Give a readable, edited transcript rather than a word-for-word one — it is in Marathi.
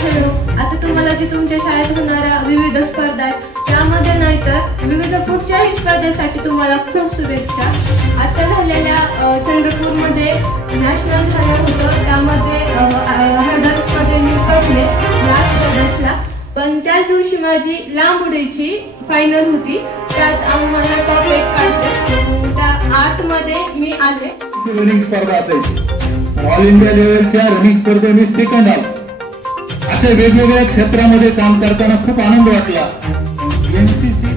खेळू. आता तुम्हाला जी तुमच्या शाळेत होणाऱ्या विविध स्पर्धा आहेत त्यामध्ये नाही तर विविध पुढच्याही स्पर्धेसाठी तुम्हाला खूप शुभेच्छा. आता झालेल्या चंद्रपूरमध्ये नॅशनल झालं होतं, त्यामध्ये हर्डल्समध्ये मी पडले लास्ट हर्डल्सला. पण त्याच दिवशी माझी लांब उडीची फायनल होती, त्यात आम्हाला टॉप 8 काढले. त्या 8 मध्ये मी आले. रनिंग स्पर्धा असायची. ऑल इंडिया लेवलच्या रनिंग स्पर्धेत मी सेकंड आलो. अशा वेगवेगळ्या क्षेत्रामध्ये काम करताना खूप आनंद वाटला. एनसीसी